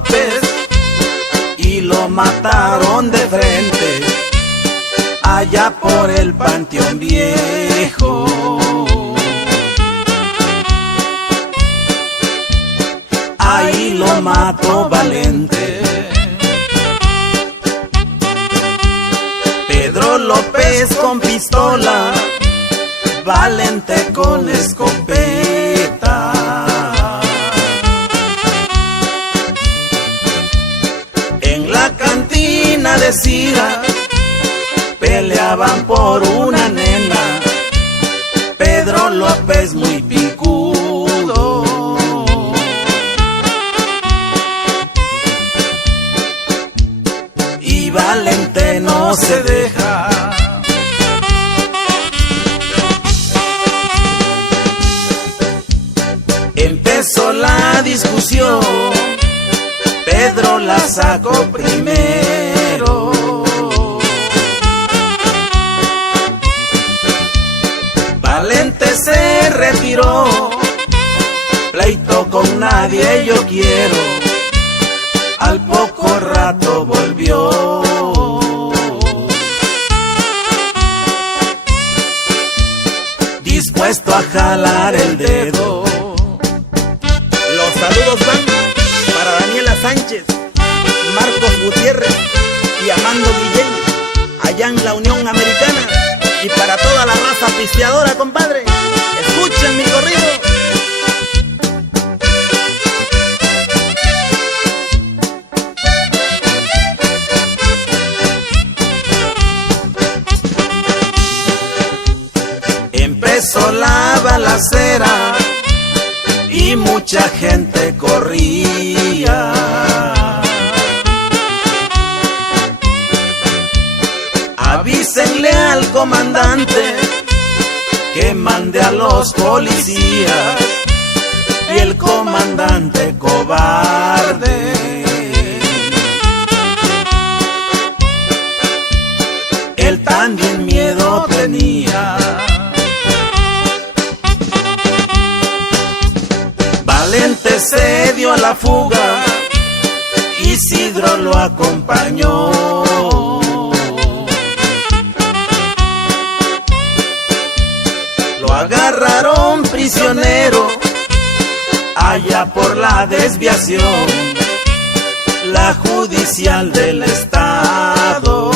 López y lo mataron de frente allá por el Panteón Viejo. Ahí lo mató Valente. Pedro López con pistola, Valente con escopeta. En la cantina de Cira peleaban por una nena, Pedro López muy picudo. Y Valente no se deja. Empezó la discusión, Pedro la sacó primero. Valente se retiró, pleito con nadie yo quiero. Al poco rato volvió. Dispuesto a jalar el dedo. Los saludos van para Daniela Sánchez, Marcos Gutiérrez y Amando Guillén, allá en la Unión Americana. Y para toda la raza pisteadora, compadre, escuchen mi corrido. Empezó la balacera y mucha gente corría. Avísenle al comandante que mande a los policías. Y el comandante cobarde él también miedo tenía. Valente se dio a la fuga, Isidro lo acompañó. Lo agarraron prisionero allá por la desviación, la judicial del estado.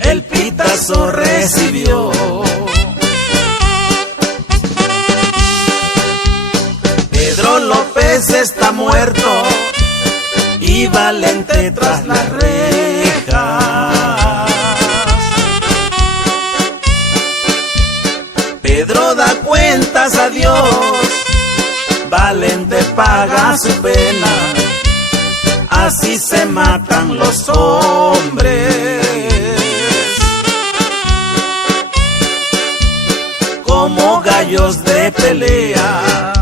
El pitazo recibió. Pedro López está muerto y Valente tras las rejas. Pedro da cuentas a Dios, Valente paga su pena. Así se matan los hombres, como gallos de pelea.